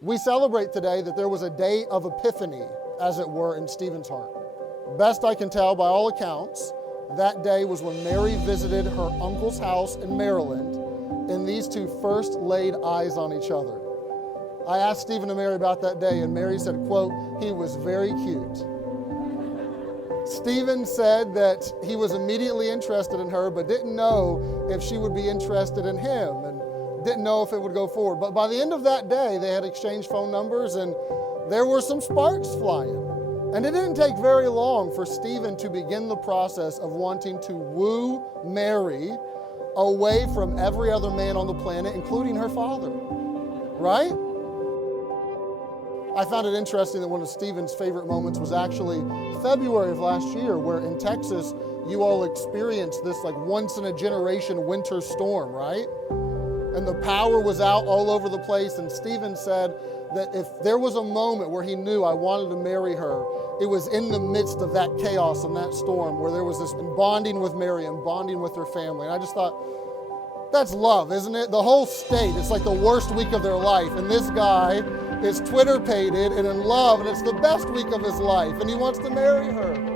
We celebrate today that there was a day of epiphany, as it were, in Stephen's heart. Best I can tell, by all accounts, that day was when Mary visited her uncle's house in Maryland, and these two first laid eyes on each other. I asked Stephen and Mary about that day, and Mary said, quote, "He was very cute." Stephen said that he was immediately interested in her, but didn't know if she would be interested in him, and didn't know if it would go forward. But by the end of that day, they had exchanged phone numbers, and there were some sparks flying. And it didn't take very long for Stephen to begin the process of wanting to woo Mary away from every other man on the planet, including her father, right? I found it interesting that one of Stephen's favorite moments was actually February of last year, where in Texas, you all experienced this like once-in-a-generation winter storm, right? And the power was out all over the place, and Stephen said that if there was a moment where he knew I wanted to marry her, it was in the midst of that chaos and that storm where there was this bonding with Mary and bonding with her family. And I just thought, that's love, isn't it? The whole state, it's like the worst week of their life, and this guy is Twitter-pated and in love, and it's the best week of his life, and he wants to marry her.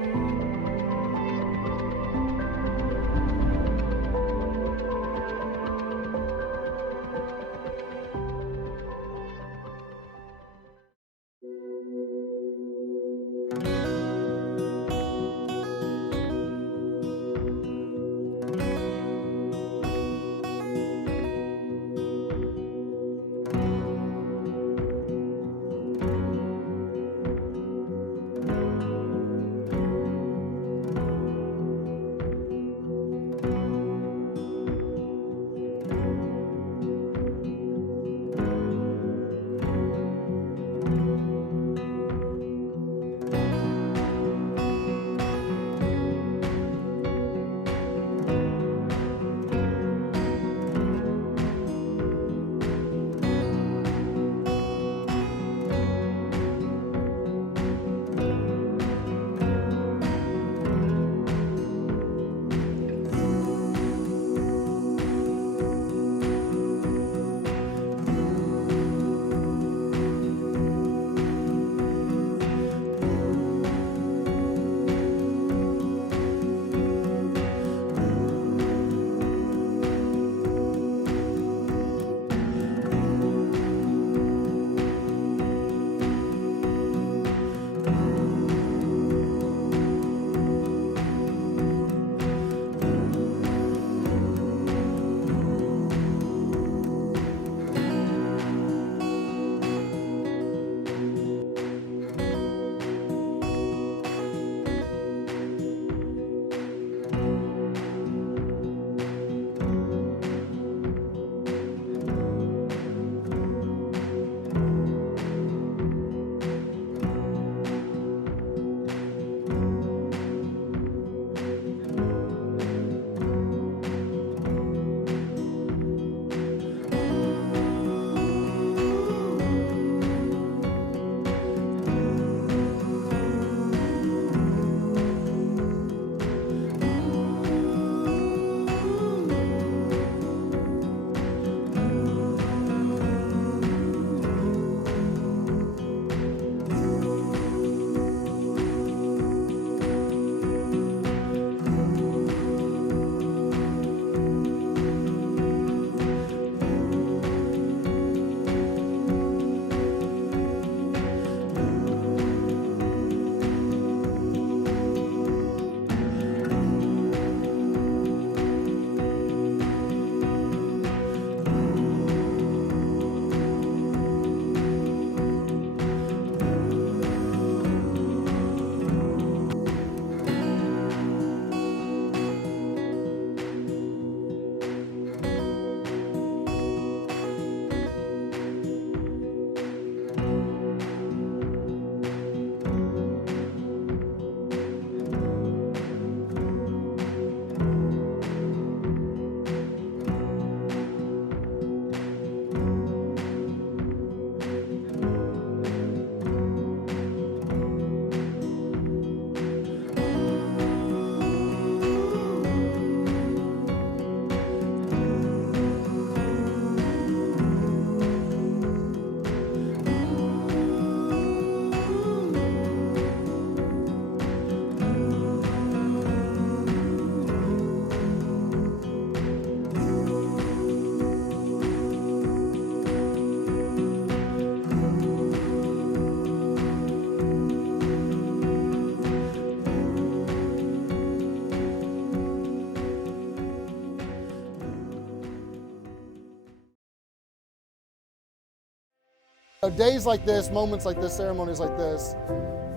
Days like this, moments like this, ceremonies like this,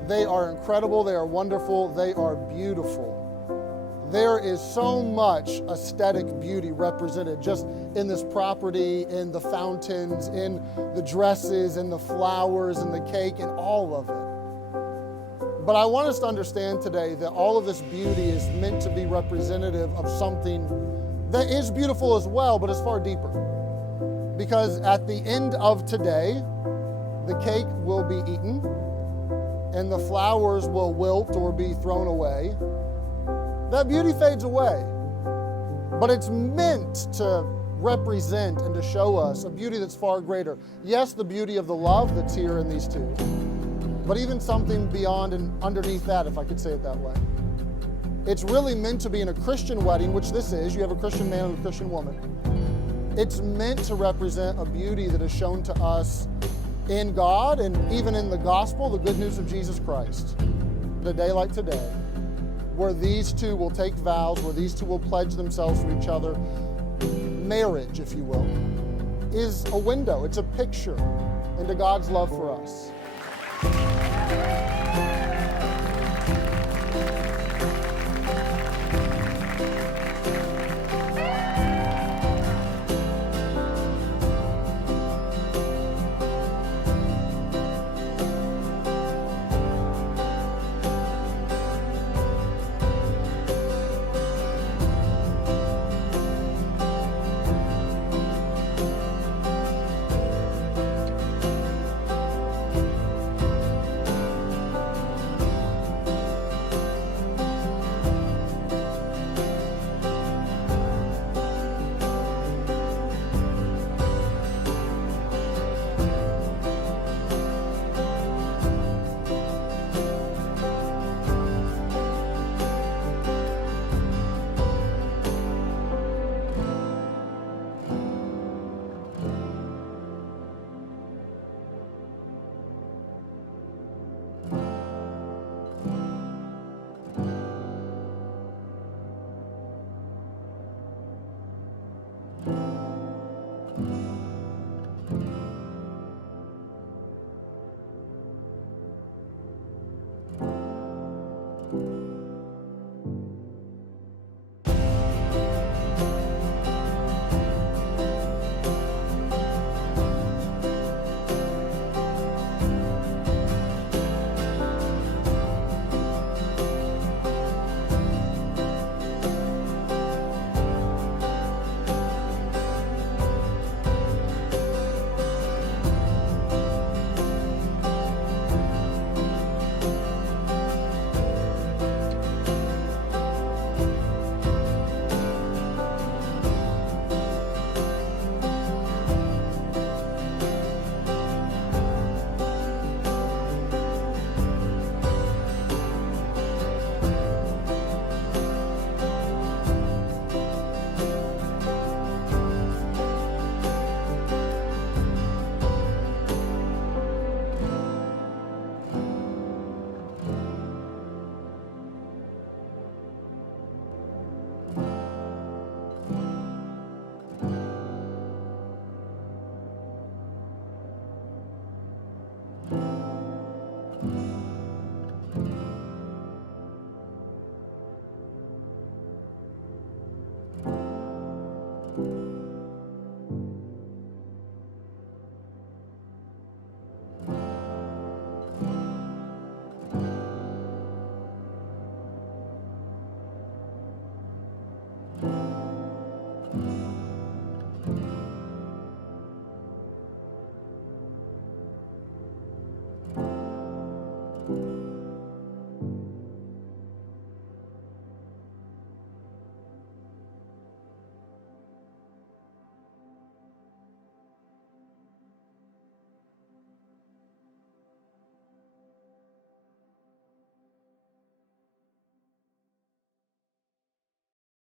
they are incredible, they are wonderful, they are beautiful. There is so much aesthetic beauty represented just in this property, in the fountains, in the dresses, in the flowers, in the cake, and all of it. But I want us to understand today that all of this beauty is meant to be representative of something that is beautiful as well, but is far deeper. Because at the end of today, the cake will be eaten, and the flowers will wilt or be thrown away. That beauty fades away, but it's meant to represent and to show us a beauty that's far greater. Yes, the beauty of the love that's here in these two, but even something beyond and underneath that, if I could say it that way. It's really meant to be in a Christian wedding, which this is. You have a Christian man and a Christian woman. It's meant to represent a beauty that is shown to us in God and even in the gospel, the good news of Jesus Christ. A day like today, where these two will take vows, where these two will pledge themselves to each other. Marriage, if you will, is a window. It's a picture into God's love for us.